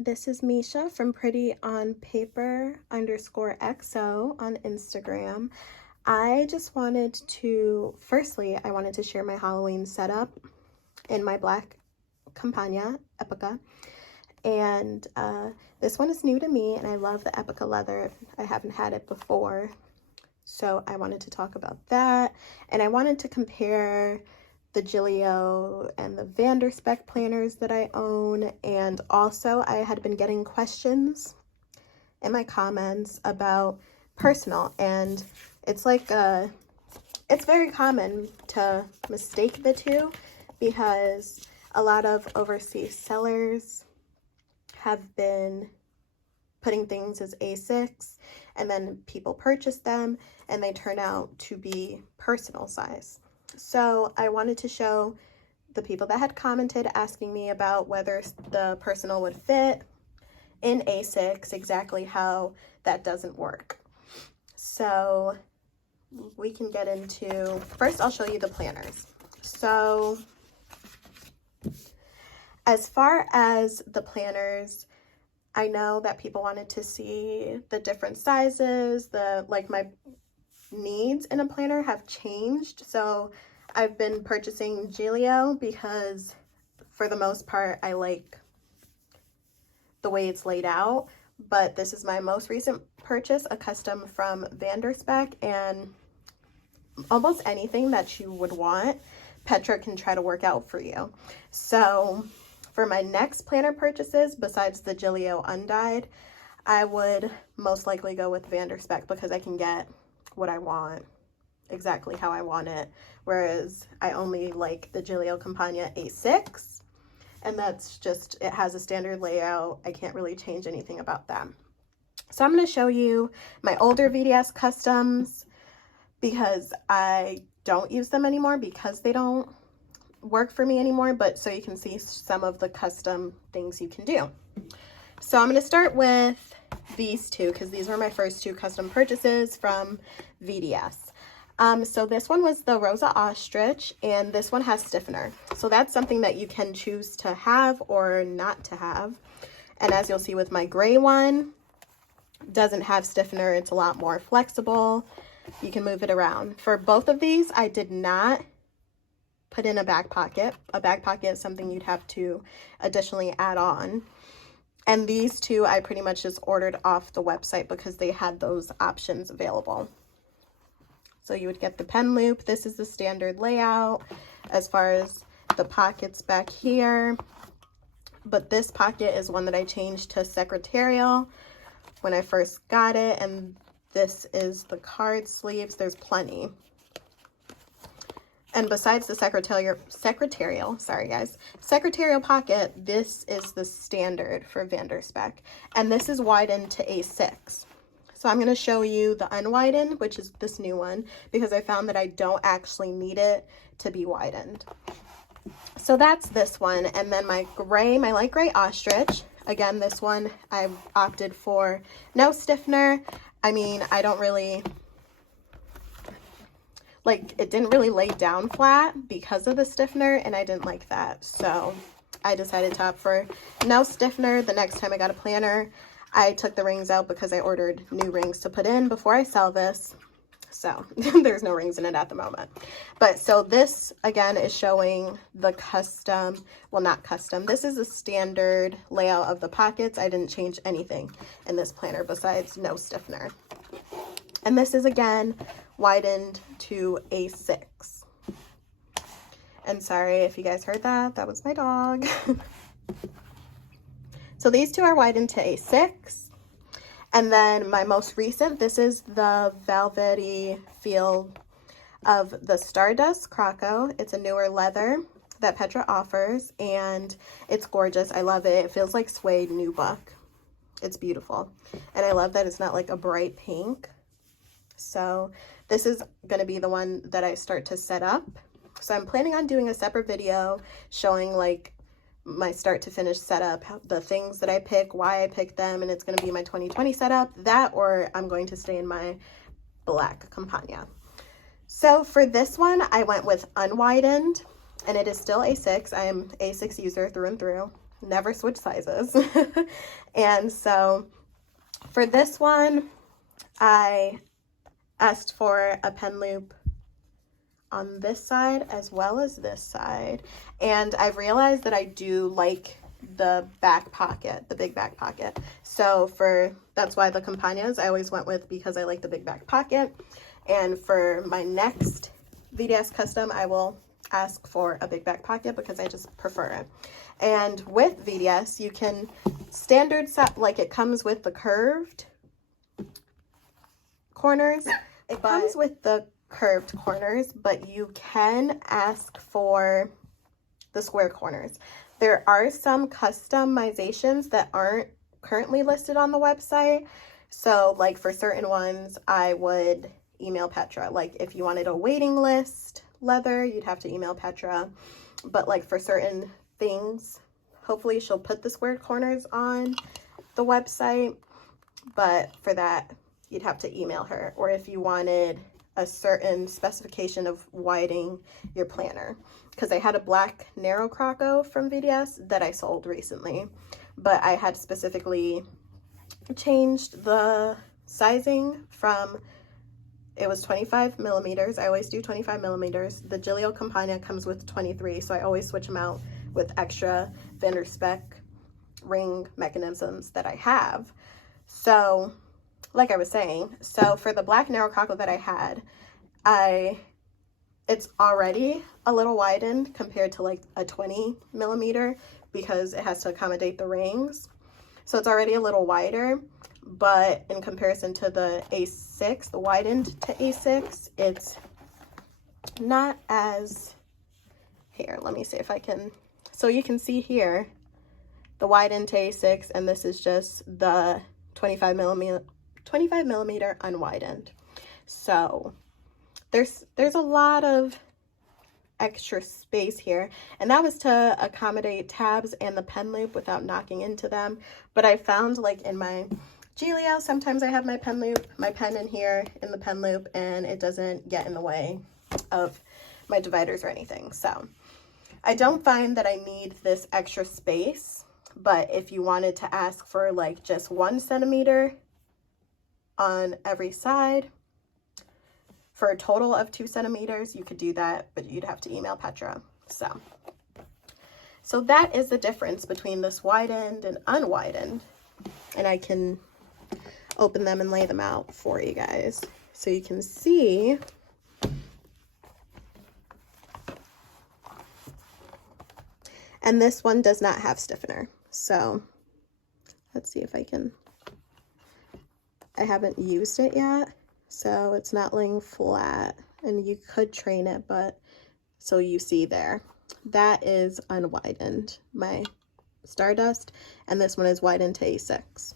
this is Misha from PrettyOnPaper_XO on Instagram. I just wanted to, firstly, I wanted to share my Halloween setup in my black Compagna Epica. And this one is new to me, and I love the Epica leather. I haven't had it before, so I wanted to talk about that. And I wanted to compare the Gillio and the Spek planners that I own. And also I had been getting questions in my comments about personal, and it's like it's very common to mistake the two because a lot of overseas sellers have been putting things as A6 and then people purchase them and they turn out to be personal size. So I wanted to show the people that had commented asking me about whether the personal would fit in A6, exactly how that doesn't work. So we can get into, first I'll show you the planners. So as far as the planners, I know that people wanted to see the different sizes, my needs in a planner have changed. So I've been purchasing Gillio because for the most part I like the way it's laid out, but this is my most recent purchase, a custom from Spek, and almost anything that you would want, Petra can try to work out for you. So for my next planner purchases, besides the Gillio undyed, I would most likely go with Spek because I can get what I want exactly how I want it, whereas I only like the Gillio Compagna A6, and that's just, it has a standard layout. I can't really change anything about them. So I'm going to show you my older VDS customs because I don't use them anymore because they don't work for me anymore, but so you can see some of the custom things you can do. So I'm going to start with these two because these were my first two custom purchases from VDS. So this one was the Rosa Ostrich, and this one has stiffener. So that's something that you can choose to have or not to have. And as you'll see with my gray one, doesn't have stiffener. It's a lot more flexible. You can move it around. For both of these, I did not put in a back pocket. A back pocket is something you'd have to additionally add on. And these two I pretty much just ordered off the website because they had those options available. So you would get the pen loop. This is the standard layout as far as the pockets back here. But this pocket is one that I changed to secretarial when I first got it. And this is the card sleeves. There's plenty. And besides the secretarial pocket, this is the standard for Spek. And this is widened to A6. So I'm going to show you the unwidened, which is this new one, because I found that I don't actually need it to be widened. So that's this one. And then my light gray ostrich. Again, this one I've opted for no stiffener. I mean, I don't really, it didn't really lay down flat because of the stiffener, and I didn't like that. So I decided to opt for no stiffener. The next time I got a planner, I took the rings out because I ordered new rings to put in before I sell this. So there's no rings in it at the moment. But so this again is showing the custom, well, not custom. This is a standard layout of the pockets. I didn't change anything in this planner besides no stiffener. And this is again widened to A6. And sorry if you guys heard that, that was my dog. So these two are widened to A6. And then my most recent, this is the velvety feel of the Stardust Croco. It's a newer leather that Petra offers, and it's gorgeous. I love it. It feels like suede nubuck. It's beautiful. And I love that it's not like a bright pink. So this is going to be the one that I start to set up. So I'm planning on doing a separate video showing like my start to finish setup, the things that I pick, why I pick them, and it's going to be my 2020 setup. That, or I'm going to stay in my black Compagna. So for this one, I went with unwidened, and it is still A6. I am A6 user through and through. never switch sizes. And so for this one, I asked for a pen loop on this side as well as this side. And I've realized that I do like the back pocket, the big back pocket. So that's why the Compagnas I always went with, because I like the big back pocket. And for my next VDS custom, I will ask for a big back pocket because I just prefer it. And with VDS, you can standard set, like it comes with the curved corners. It comes with the curved corners, but you can ask for the square corners. There are some customizations that aren't currently listed on the website. So like for certain ones, I would email Petra. Like if you wanted a waiting list leather, you'd have to email Petra. But like for certain things, hopefully she'll put the squared corners on the website. But for that, you'd have to email her. Or if you wanted a certain specification of widening your planner, because I had a black narrow croco from VDS that I sold recently, but I had specifically changed the sizing from, it was 25 millimeters. I always do 25 millimeters. The Gillio Compagna comes with 23, so I always switch them out with extra vendor spec ring mechanisms that I have. So like I was saying, so for the black narrow croco that I had, it's already a little widened compared to like a 20 millimeter because it has to accommodate the rings. So it's already a little wider, but in comparison to the A6, the widened to A6, it's not as, here, let me see if I can, so you can see here, the widened to A6, and this is just the 25 millimeter unwidened. So there's a lot of extra space here, and that was to accommodate tabs and the pen loop without knocking into them. But I found like in my Gillio, sometimes I have my pen in here in the pen loop, and it doesn't get in the way of my dividers or anything. So I don't find that I need this extra space, but if you wanted to ask for like just 1 centimeter on every side for a total of 2 centimeters, you could do that, but you'd have to email Petra. So that is the difference between this widened and unwidened, and I can open them and lay them out for you guys so you can see. And this one does not have stiffener, so let's see if I haven't used it yet, so it's not laying flat, and you could train it, but so you see there, that is unwidened, my Stardust, and this one is widened to A6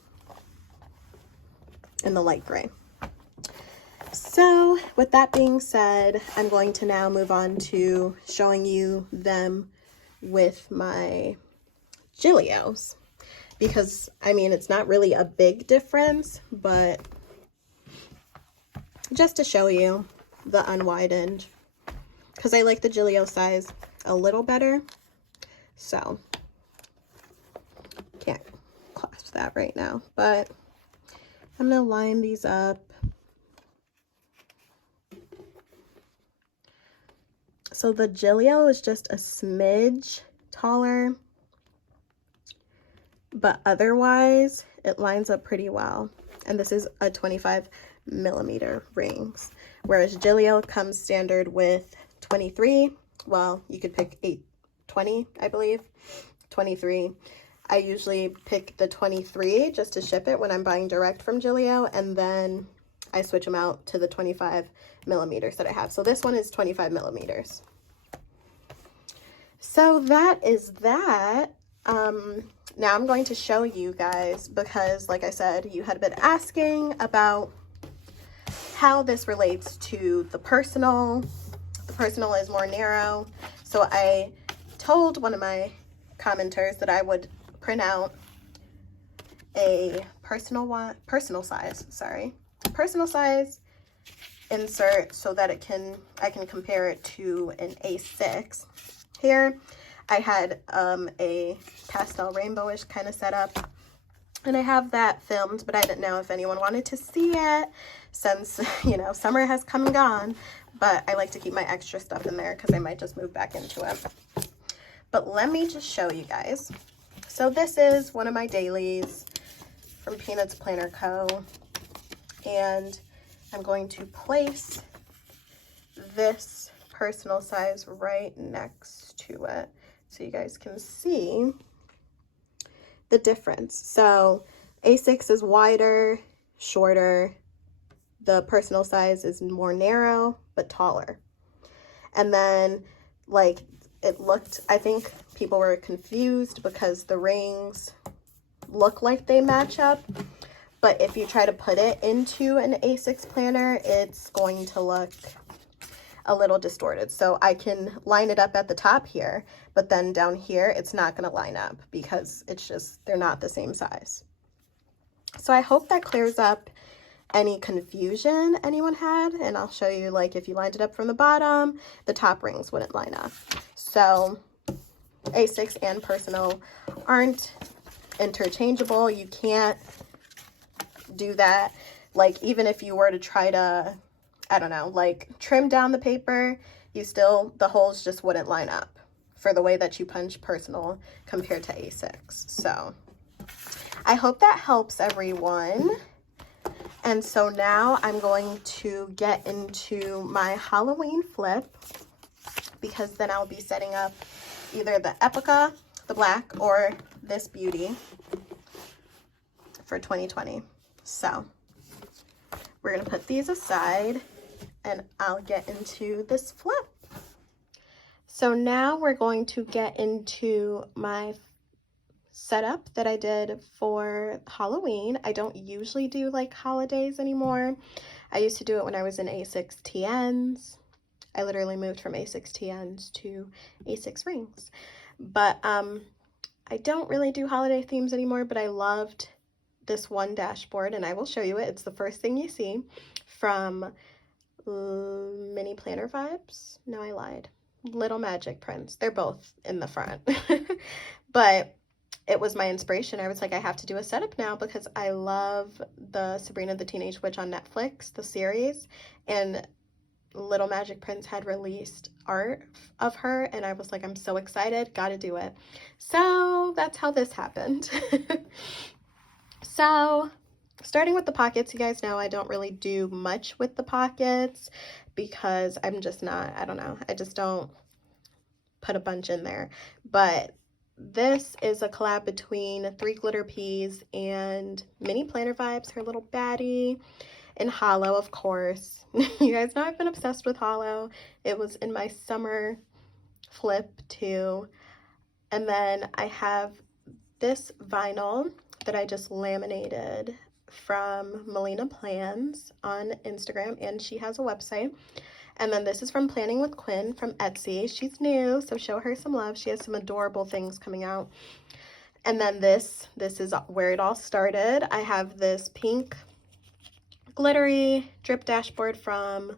in the light gray. So with that being said, I'm going to now move on to showing you them with my Gillios, because I mean, it's not really a big difference, but just to show you the unwidened, because I like the Gillio size a little better. So can't clasp that right now, but I'm gonna line these up. So the Gillio is just a smidge taller, but otherwise it lines up pretty well. And this is a 25 millimeter rings, whereas Gillio comes standard with 23. Well, you could pick 20, I believe, 23. I usually pick the 23 just to ship it when I'm buying direct from Gillio, and then I switch them out to the 25 millimeters that I have. So this one is 25 millimeters. So that is that. Now I'm going to show you guys, because like I said, you had been asking about how this relates to the personal. The personal is more narrow. So I told one of my commenters that I would print out a personal size insert so that I can compare it to an A6. Here I had a pastel rainbowish kind of setup, and I have that filmed, but I didn't know if anyone wanted to see it since, you know, summer has come and gone. But I like to keep my extra stuff in there because I might just move back into it. But let me just show you guys. So this is one of my dailies from PeanutsPlannerCo, and I'm going to place this personal size right next to it so you guys can see the difference. So A6 is wider, shorter. The personal size is more narrow but taller. And then, like, it looked, I think people were confused because the rings look like they match up, but if you try to put it into an A6 planner, it's going to look a little distorted. So I can line it up at the top here, but then down here it's not going to line up because it's just, they're not the same size. So I hope that clears up any confusion anyone had, and I'll show you, like, if you lined it up from the bottom, the top rings wouldn't line up. So A6 and personal aren't interchangeable. You can't do that. Like, even if you were to try to, I don't know, like trim down the paper, you still, the holes just wouldn't line up for the way that you punch personal compared to A6. So I hope that helps everyone. And so now I'm going to get into my Halloween flip, because then I'll be setting up either the Epica, the black, or this beauty for 2020. So we're going to put these aside and I'll get into this flip. So now we're going to get into my setup that I did for Halloween. I don't usually do like holidays anymore. I used to do it when I was in A6 TNs. I literally moved from A6 TNs to A6 rings. But I don't really do holiday themes anymore, but I loved this one dashboard, and I will show you it. It's the first thing you see from MiniPlannerVibes. No, I lied. LittleMagicPrints. They're both in the front. But it was my inspiration. I was like, I have to do a setup now because I love the Sabrina the Teenage Witch on Netflix, the series, and LittleMagicPrints had released art of her, and I was like, I'm so excited, gotta do it. So that's how this happened. So starting with the pockets, you guys know I don't really do much with the pockets because I'm just not, I don't know, I just don't put a bunch in there. But this is a collab between 3 Glitter Peas and MiniPlannerVibes, her little baddie, and Hollow, of course. You guys know I've been obsessed with Hollow. It was in my summer flip too. And then I have this vinyl that I just laminated from MalinaPlans on Instagram, and she has a website. And then this is from PlanWithQuinn from Etsy. She's new, so show her some love. She has some adorable things coming out. And then this is where it all started. I have this pink glittery drip dashboard from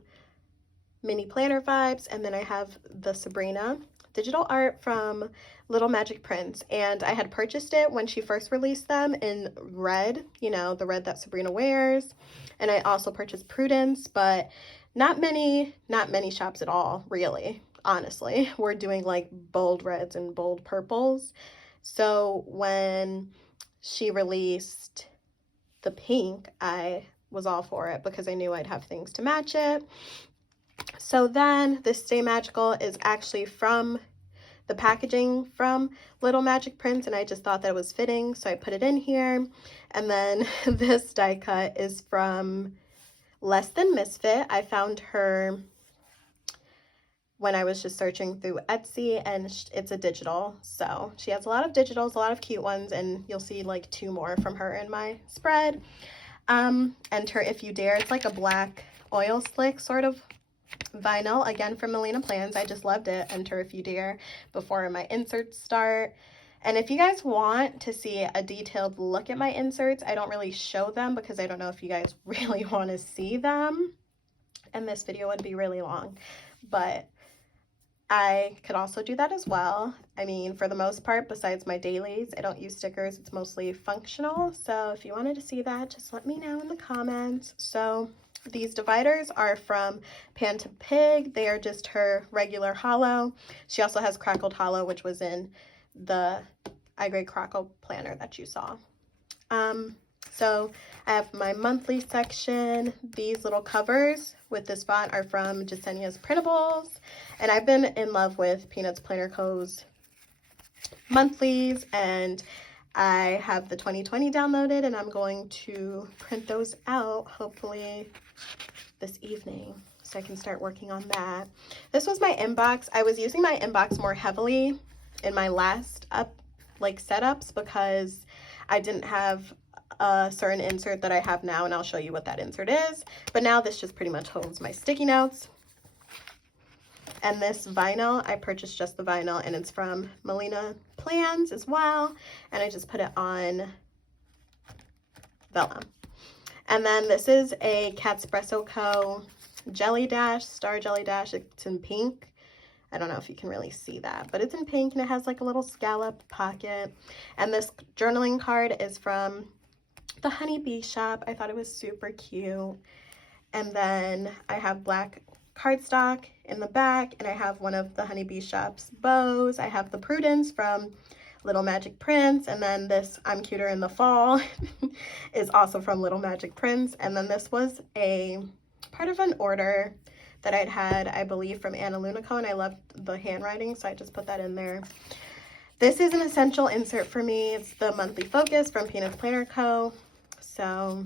MiniPlannerVibes, and then I have the Sabrina digital art from LittleMagicPrints, and I had purchased it when she first released them in red, you know, the red that Sabrina wears. And I also purchased Prudence, but not many shops at all, really, honestly. We're doing like bold reds and bold purples. So when she released the pink, I was all for it because I knew I'd have things to match it. So then this Stay Magical is actually from the packaging from LittleMagicPrints, and I just thought that it was fitting, so I put it in here. And then this die cut is from Less Than Misfit. I found her when I was just searching through Etsy, and it's a digital, so she has a lot of digitals, a lot of cute ones, and you'll see like 2 more from her in my spread. Enter If You Dare. It's like a black oil slick sort of vinyl, again from MalinaPlans. I just loved it. Enter If You Dare before my inserts start. And if you guys want to see a detailed look at my inserts, I don't really show them because I don't know if you guys really want to see them, and this video would be really long. But I could also do that as well. I mean, for the most part, besides my dailies, I don't use stickers. It's mostly functional. So if you wanted to see that, just let me know in the comments. So these dividers are from PeanutsPlannerCo. They are just her regular hollow. She also has crackled hollow, which was in the iGrade Crackle planner that you saw. So I have my monthly section. These little covers with this font are from JeseniasPrintables. And I've been in love with PeanutsPlannerCo's monthlies, and I have the 2020 downloaded, and I'm going to print those out hopefully this evening so I can start working on that. This was my inbox. I was using my inbox more heavily in my last setups because I didn't have a certain insert that I have now, and I'll show you what that insert is. But now this just pretty much holds my sticky notes. And this vinyl, I purchased just the vinyl, and it's from MalinaPlans as well. And I just put it on vellum. And then this is a CatspressoCo Jelly Dash, Star Jelly Dash. It's in pink. I don't know if you can really see that, but it's in pink, and it has like a little scallop pocket. And this journaling card is from TheHoneyBShop. I thought it was super cute. And then I have black cardstock in the back, and I have one of the TheHoneyBShop's bows. I have the Prudence from LittleMagicPrints, and then this I'm Cuter in the Fall is also from LittleMagicPrints. And then this was a part of an order that I'd had, I believe, from MiniPlannerVibes, and I loved the handwriting, so I just put that in there. This is an essential insert for me. It's the monthly focus from PeanutsPlannerCo. So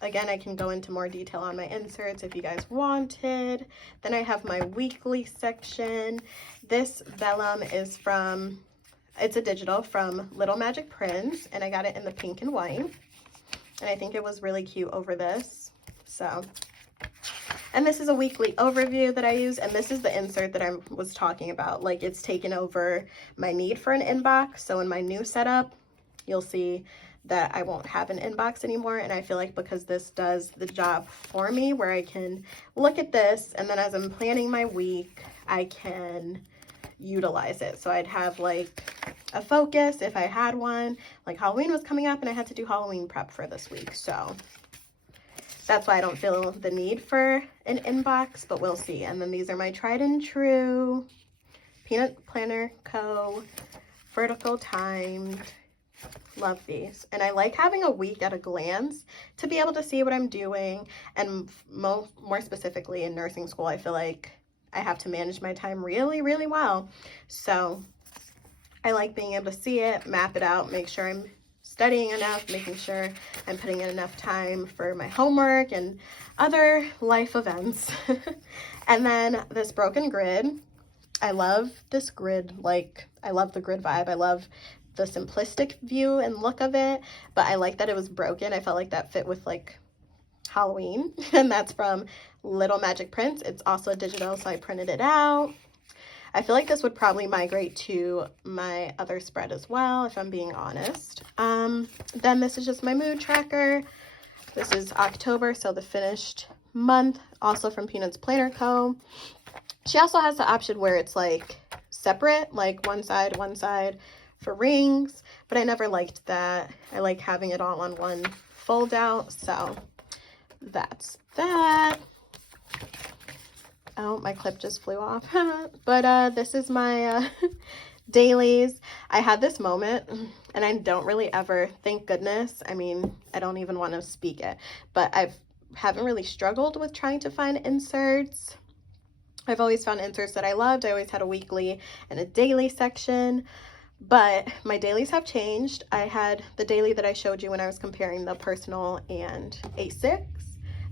again, I can go into more detail on my inserts if you guys wanted. Then I have my weekly section. This vellum is from, it's a digital from LittleMagicPrints, and I got it in the pink and white. And I think it was really cute over this. So, and this is a weekly overview that I use, and this is the insert that I was talking about. Like, it's taken over my need for an inbox. So in my new setup, you'll see that I won't have an inbox anymore. And I feel like because this does the job for me, where I can look at this, and then as I'm planning my week, I can utilize it. So I'd have like a focus if I had one. Like Halloween was coming up, and I had to do Halloween prep for this week. So that's why I don't feel the need for an inbox, but we'll see. And then these are my tried and true PeanutsPlannerCo vertical timed. Love these. And I like having a week at a glance to be able to see what I'm doing. And more specifically in nursing school, I feel like I have to manage my time really, really well. So I like being able to see it, map it out, make sure I'm studying enough, making sure I'm putting in enough time for my homework and other life events. And then this broken grid. I love this grid. Like, I love the grid vibe. I love the simplistic view and look of it, but I like that it was broken. I felt like that fit with like Halloween. And that's from LittleMagicPrints. It's also digital, so I printed it out. I feel like this would probably migrate to my other spread as well, if I'm being honest. Then this is just my mood tracker. This is October, so the finished month, also from PeanutsPlannerCo. She also has the option where it's like separate, like one side for rings, but I never liked that. I like having it all on one fold out, so that's that. Oh, my clip just flew off. But this is my dailies. I had this moment, and I don't really ever, thank goodness, I mean, I don't even want to speak it, but I haven't really struggled with trying to find inserts. I've always found inserts that I loved. I always had a weekly and a daily section, but my dailies have changed. I had the daily that I showed you when I was comparing the personal and A6.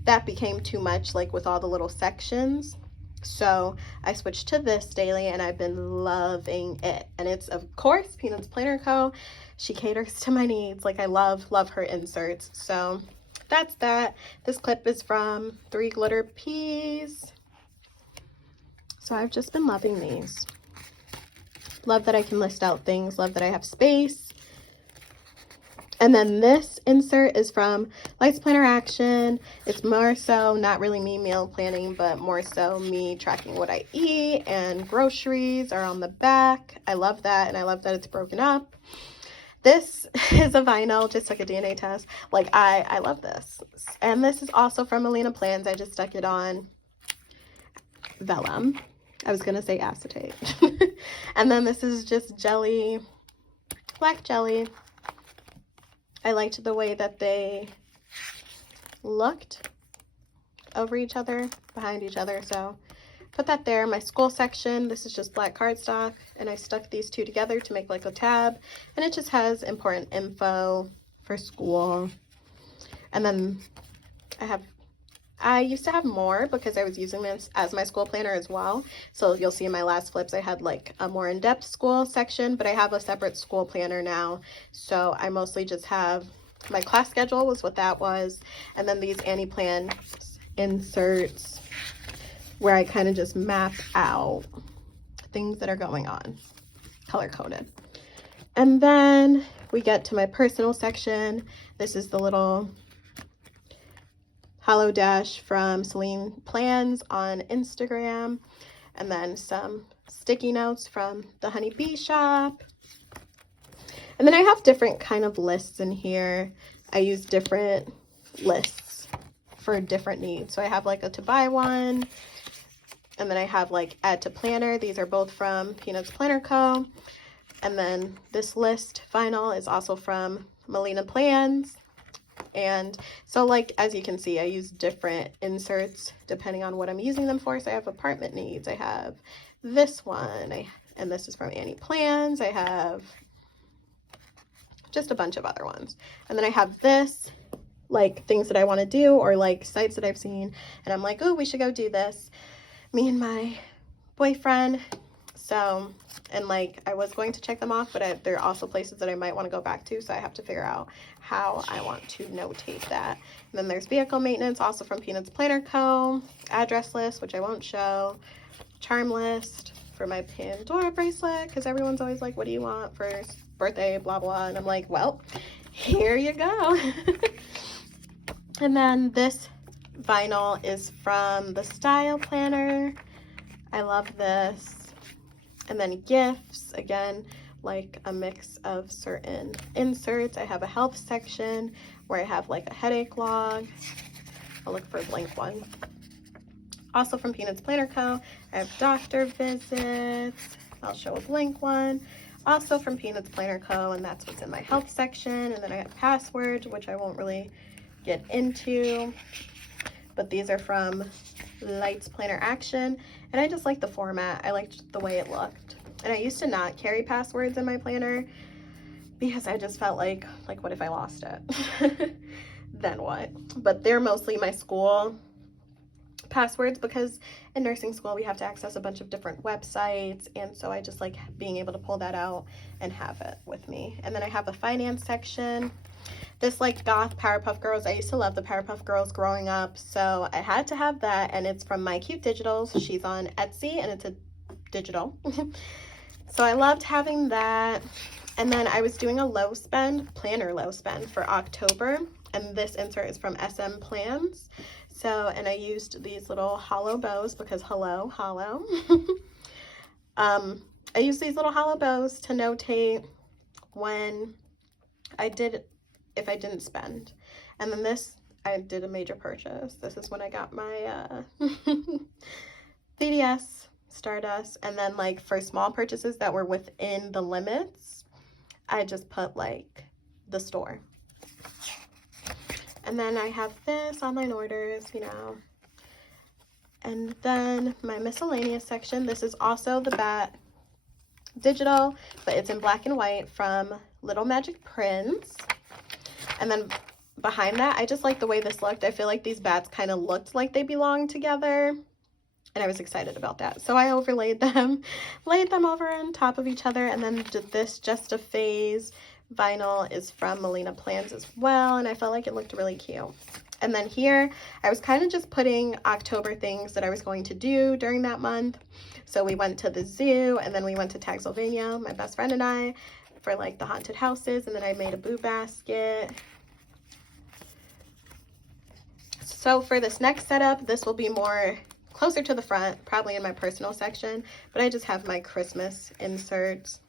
That became too much, like with all the little sections. So I switched to this daily, and I've been loving it. And it's, of course, PeanutsPlannerCo. She caters to my needs. Like, I love her inserts. So that's that. This clip is from 3 Glitter Peas. So I've just been loving these. Love that I can list out things. Love that I have space. And then this insert is from LightsPlannerAction. It's more so not really me meal planning, but more so me tracking what I eat, and groceries are on the back. I love that, and I love that it's broken up. This is a vinyl, just took a DNA test. Like, I love this. And this is also from MalinaPlans. I just stuck it on vellum. I was gonna say acetate. And then this is just jelly, black jelly. I liked the way that they looked over each other, behind each other, so put that there. My school section, this is just black cardstock, and I stuck these two together to make like a tab, and it just has important info for school. And then I used to have more because I was using this as my school planner as well. So you'll see in my last flips, I had like a more in-depth school section, but I have a separate school planner now. So I mostly just have my class schedule was what that was. And then these MiniPlan inserts where I kind of just map out things that are going on, color coded. And then we get to my personal section. This is the little Hollow Dash from MalinaPlans on Instagram, and then some sticky notes from TheHoneyBShop. And then I have different kind of lists in here. I use different lists for different needs. So I have like a to buy one, and then I have like add to planner. These are both from PeanutsPlannerCo. And then this list vinyl is also from MalinaPlans. And so, like, as you can see, I use different inserts depending on what I'm using them for. So I have apartment needs. I have this one, and this is from MiniPlans. I have just a bunch of other ones. And then I have this, like, things that I want to do, or like sites that I've seen, and I'm like, oh, we should go do this. Me and my boyfriend. So, and like, I was going to check them off, but there are also places that I might want to go back to, so I have to figure out how I want to notate that. And then there's vehicle maintenance, also from PeanutsPlannerCo, address list, which I won't show, charm list for my Pandora bracelet, because everyone's always like, what do you want for birthday, blah, blah, and I'm like, well, here you go. And then this vinyl is from the Style Planner. I love this. And then gifts, again, like a mix of certain inserts. I have a health section where I have like a headache log. I'll look for a blank one. Also from PeanutsPlannerCo, I have doctor visits. I'll show a blank one. Also from PeanutsPlannerCo, and that's what's in my health section. And then I have passwords, which I won't really get into. But these are from LightsPlannerAction, and I just like the format. I liked the way it looked. And I used to not carry passwords in my planner because I just felt like what if I lost it? Then what? But they're mostly my school passwords, because in nursing school we have to access a bunch of different websites, and so I just like being able to pull that out and have it with me. And then I have a finance section. This like goth Powerpuff Girls. I used to love the Powerpuff Girls growing up, so I had to have that, and it's from My Cute Digitals. She's on Etsy, and it's a digital. So I loved having that. And then I was doing a planner low spend for October, and this insert is from SmPlans. So, and I used these little hollow bows because hollow. I used these little hollow bows to notate when if I didn't spend. And then this, I did a major purchase. This is when I got my 3DS Stardust. And then like for small purchases that were within the limits, I just put like the store. And then I have this online orders, you know. And then my miscellaneous section. This is also the bat digital, but it's in black and white from LittleMagicPrints. And then behind that, I just like the way this looked. I feel like these bats kind of looked like they belonged together, and I was excited about that. So I overlaid them, laid them over on top of each other. And then this Just a Phase vinyl is from MalinaPlans as well, and I felt like it looked really cute. And then here, I was kind of just putting October things that I was going to do during that month. So we went to the zoo, and then we went to Tagsylvania, my best friend and I. for like the haunted houses, and then I made a boo basket. So for this next setup, this will be more closer to the front, probably in my personal section, but I just have my Christmas inserts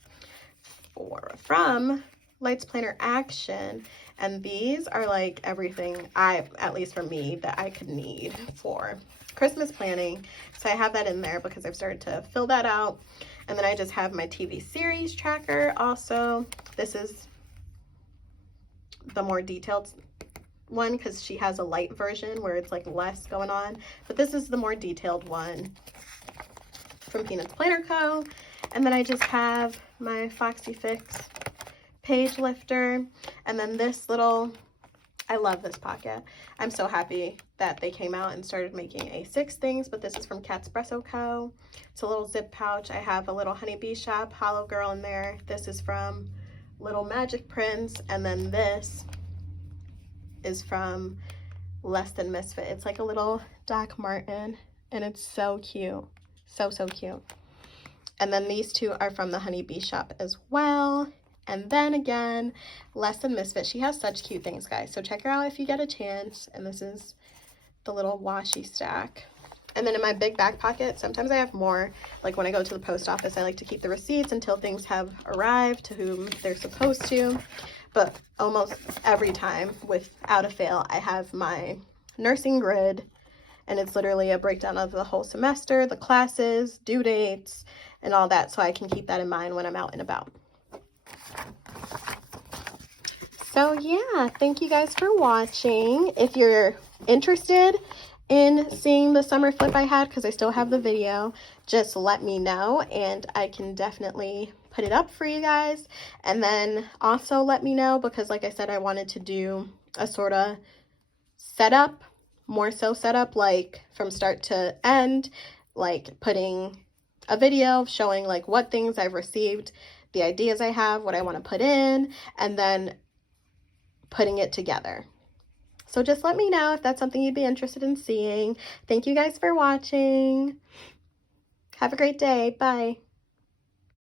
from LightsPlannerAction, and these are like everything at least for me, that I could need for Christmas planning. So I have that in there because I've started to fill that out. And then I just have my TV series tracker also. This is the more detailed one because she has a light version where it's like less going on, but this is the more detailed one from PeanutsPlannerCo. And then I just have my Foxy Fix page lifter, and then this little, I love this pocket. I'm so happy that they came out and started making A6 things, but this is from CatspressoCo. It's a little zip pouch. I have a little HoneyBShop hollow girl in there. This is from LittleMagicPrints, and then this is from Less Than Misfit. It's like a little Doc Martin, and it's so cute. So cute. And then these two are from the TheHoneyBShop as well. And then again, Less Than Misfit. She has such cute things, guys. So check her out if you get a chance. And this is the little washi stack. And then in my big back pocket, sometimes I have more. Like when I go to the post office, I like to keep the receipts until things have arrived to whom they're supposed to. But almost every time, without a fail, I have my nursing grid. And it's literally a breakdown of the whole semester, the classes, due dates, and all that. So I can keep that in mind when I'm out and about. So yeah, thank you guys for watching. If you're interested in seeing the summer flip I had, because I still have the video, just let me know and I can definitely put it up for you guys. And then also let me know, because like I said, I wanted to do a sort of setup, more so setup, like from start to end, like putting a video showing like what things I've received, the ideas I have, what I want to put in, and then putting it together. So just let me know if that's something you'd be interested in seeing. Thank you guys for watching. Have a great day. Bye.